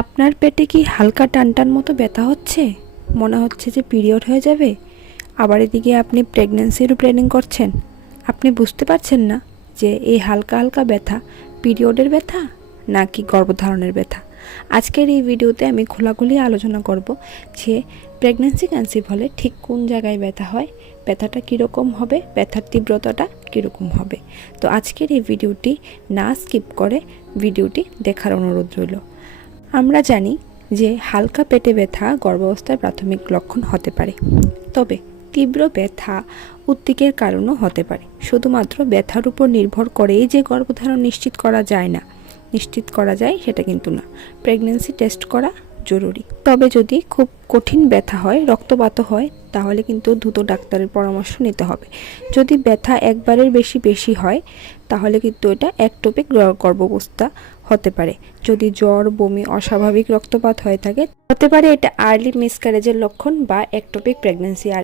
আপনার পেটে কি হালকা টানটান মতো ব্যথা হচ্ছে? মনে হচ্ছে যে পিরিয়ড হয়ে যাবে। আবার এদিকে আপনি প্রেগন্যান্সিরও প্ল্যানিং করছেন। আপনি বুঝতে পারছেন না যে এই হালকা হালকা ব্যথা পিরিয়ডের ব্যথা নাকি গর্ভধারণের ব্যথা। আজকের এই ভিডিওতে আমি খোলাখুলি আলোচনা করব যে প্রেগন্যান্সি কনসিভ হলে ঠিক কোন জায়গায় ব্যথা হয়, ব্যথাটা কীরকম হবে, ব্যথার তীব্রতাটা কীরকম হবে। তো আজকের এই ভিডিওটি না স্কিপ করে ভিডিওটি দেখার অনুরোধ রইল। আমরা জানি যে হালকা পেটে ব্যথা গর্ভাবস্থায় প্রাথমিক লক্ষণ হতে পারে, তবে তীব্র ব্যথা উদ্বেগের কারণও হতে পারে। শুধুমাত্র ব্যথার উপর নির্ভর করেই যে গর্ভধারণ নিশ্চিত করা যায় সেটা কিন্তু না। প্রেগন্যান্সি টেস্ট করা জরুরি। তবে যদি খুব কঠিন ব্যথা হয়, রক্তপাত হয়, তাহলে কিন্তু দ্রুত ডাক্তারের পরামর্শ নিতে হবে। যদি ব্যথা একবারের বেশি হয় তাহলে কিন্তু এটা একটোপিক গর্ভাবস্থা হতে পারে। যদি জ্বর, বমি, অস্বাভাবিক রক্তপাত হয়ে থাকে হতে পারে এটা আর্লি মিসক্যারেজের লক্ষণ বা একটোপিক প্রেগন্যান্সি। আর